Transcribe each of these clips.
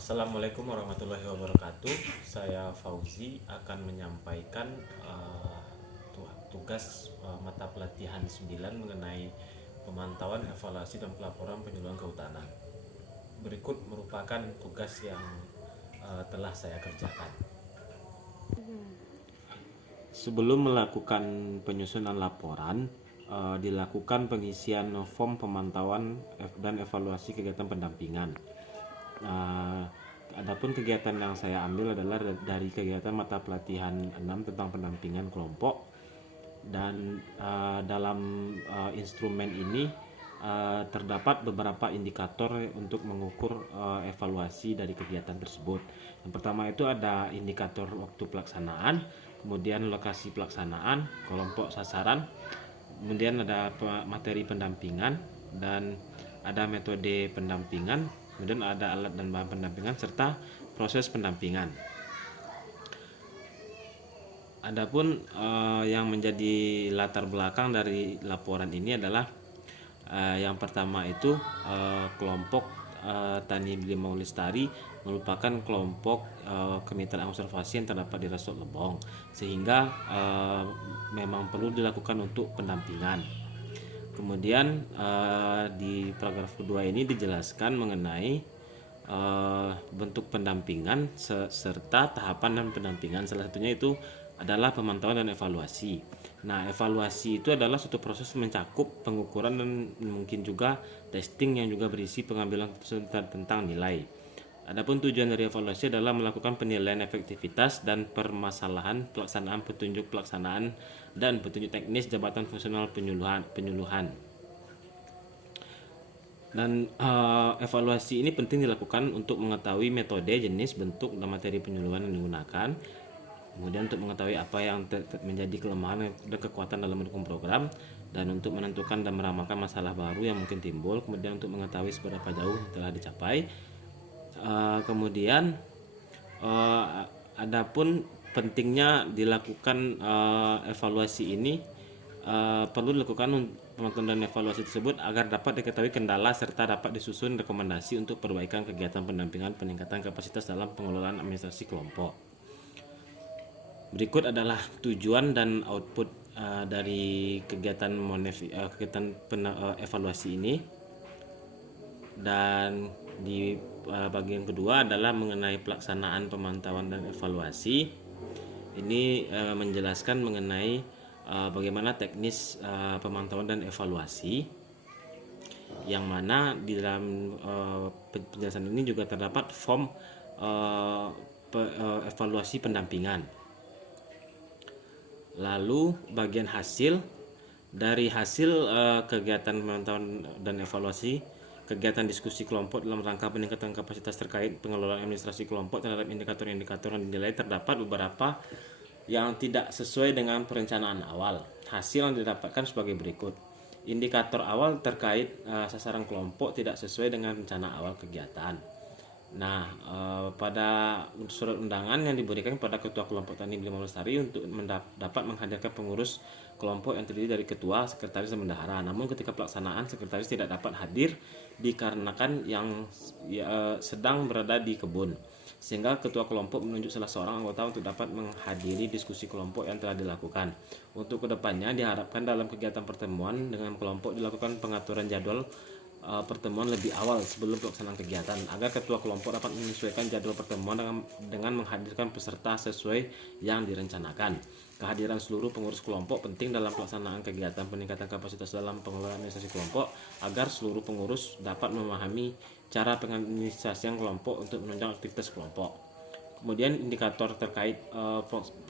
Assalamualaikum warahmatullahi wabarakatuh. Saya Fauzi akan menyampaikan tugas mata pelatihan 9 mengenai pemantauan, evaluasi, dan pelaporan penyuluhan kehutanan. Berikut merupakan tugas yang telah saya kerjakan. Sebelum melakukan penyusunan laporan, dilakukan pengisian form pemantauan dan evaluasi kegiatan pendampingan. Adapun kegiatan yang saya ambil adalah dari kegiatan mata pelatihan 6 tentang pendampingan kelompok, dan dalam instrumen ini terdapat beberapa indikator untuk mengukur evaluasi dari kegiatan tersebut. Yang pertama itu ada indikator waktu pelaksanaan, kemudian lokasi pelaksanaan, kelompok sasaran, kemudian ada materi pendampingan, dan ada metode pendampingan, kemudian ada alat dan bahan pendampingan, serta proses pendampingan. Adapun yang menjadi latar belakang dari laporan ini adalah yang pertama itu kelompok Tani Bilimau Lestari merupakan kelompok kemitraan observasi yang terdapat di Resort Lebong, sehingga memang perlu dilakukan untuk pendampingan. Kemudian di paragraf kedua ini dijelaskan mengenai bentuk pendampingan serta tahapan dan pendampingan. Salah satunya itu adalah pemantauan dan evaluasi. Nah, evaluasi itu adalah suatu proses mencakup pengukuran dan mungkin juga testing yang juga berisi pengambilan keputusan tentang nilai. Adapun tujuan dari evaluasi adalah melakukan penilaian efektivitas dan permasalahan pelaksanaan petunjuk pelaksanaan dan petunjuk teknis jabatan fungsional penyuluhan. Dan evaluasi ini penting dilakukan untuk mengetahui metode, jenis, bentuk, dan materi penyuluhan yang digunakan. Kemudian untuk mengetahui apa yang menjadi kelemahan dan kekuatan dalam mendukung program, dan untuk menentukan dan meramalkan masalah baru yang mungkin timbul. Kemudian untuk mengetahui seberapa jauh telah dicapai. Kemudian adapun pentingnya dilakukan evaluasi ini, perlu dilakukan pemantauan dan evaluasi tersebut agar dapat diketahui kendala serta dapat disusun rekomendasi untuk perbaikan kegiatan pendampingan peningkatan kapasitas dalam pengelolaan administrasi kelompok. Berikut adalah tujuan dan output dari kegiatan evaluasi ini. Dan di bagian kedua adalah mengenai pelaksanaan pemantauan dan evaluasi. Ini menjelaskan mengenai bagaimana teknis pemantauan dan evaluasi, yang mana di dalam penjelasan ini juga terdapat form evaluasi pendampingan. Lalu bagian hasil dari hasil kegiatan pemantauan dan evaluasi, kegiatan diskusi kelompok dalam rangka peningkatan kapasitas terkait pengelolaan administrasi kelompok terhadap indikator-indikator yang dinilai, terdapat beberapa yang tidak sesuai dengan perencanaan awal. Hasil yang didapatkan sebagai berikut. Indikator awal terkait sasaran kelompok tidak sesuai dengan rencana awal kegiatan. Nah, pada surat undangan yang diberikan kepada Ketua Kelompok Tani Bilimau Lestari untuk dapat menghadirkan pengurus kelompok yang terdiri dari ketua, sekretaris, dan bendahara. Namun ketika pelaksanaan, sekretaris tidak dapat hadir dikarenakan yang sedang berada di kebun, sehingga ketua kelompok menunjuk salah seorang anggota untuk dapat menghadiri diskusi kelompok yang telah dilakukan. Untuk kedepannya diharapkan dalam kegiatan pertemuan dengan kelompok dilakukan pengaturan jadwal pertemuan lebih awal sebelum pelaksanaan kegiatan, agar ketua kelompok dapat menyesuaikan jadwal pertemuan dengan menghadirkan peserta sesuai yang direncanakan. Kehadiran seluruh pengurus kelompok penting dalam pelaksanaan kegiatan peningkatan kapasitas dalam pengelolaan administrasi kelompok, agar seluruh pengurus dapat memahami cara pengadministrasian kelompok untuk menunjang aktivitas kelompok. Kemudian indikator terkait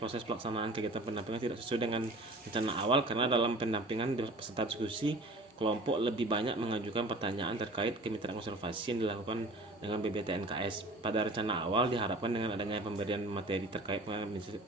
proses pelaksanaan kegiatan pendampingan tidak sesuai dengan rencana awal, karena dalam pendampingan peserta diskusi kelompok lebih banyak mengajukan pertanyaan terkait kemitraan observasi yang dilakukan dengan BBTNKS. Pada rencana awal diharapkan dengan adanya pemberian materi terkait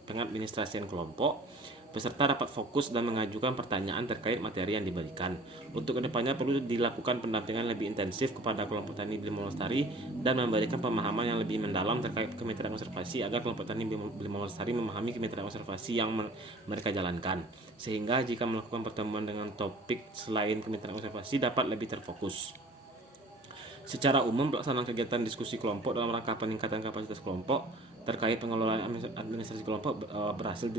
pengadministrasian kelompok, peserta dapat fokus dan mengajukan pertanyaan terkait materi yang diberikan. Untuk kedepannya perlu dilakukan pendampingan lebih intensif kepada kelompok Tani Bilimau Lestari dan memberikan pemahaman yang lebih mendalam terkait kemitraan observasi, agar kelompok Tani Bilimau Lestari memahami kemitraan observasi yang mereka jalankan, sehingga jika melakukan pertemuan dengan topik selain kemitraan observasi dapat lebih terfokus. Secara umum, pelaksanaan kegiatan diskusi kelompok dalam rangka peningkatan kapasitas kelompok terkait pengelolaan administrasi kelompok berhasil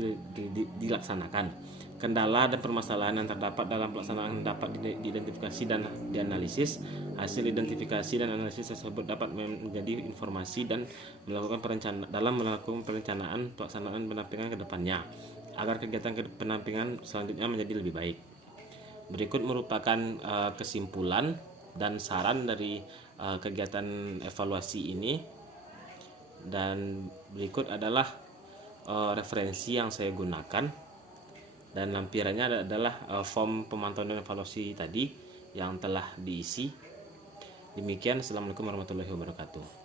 dilaksanakan. Kendala dan permasalahan yang terdapat dalam pelaksanaan dapat diidentifikasi dan dianalisis. Hasil identifikasi dan analisis tersebut dapat menjadi informasi dan melakukan perencanaan pelaksanaan pendampingan ke depannya agar kegiatan pendampingan selanjutnya menjadi lebih baik. Berikut merupakan kesimpulan dan saran dari kegiatan evaluasi ini, dan berikut adalah referensi yang saya gunakan, dan lampirannya adalah form pemantauan dan evaluasi tadi yang telah diisi. Demikian, assalamualaikum warahmatullahi wabarakatuh.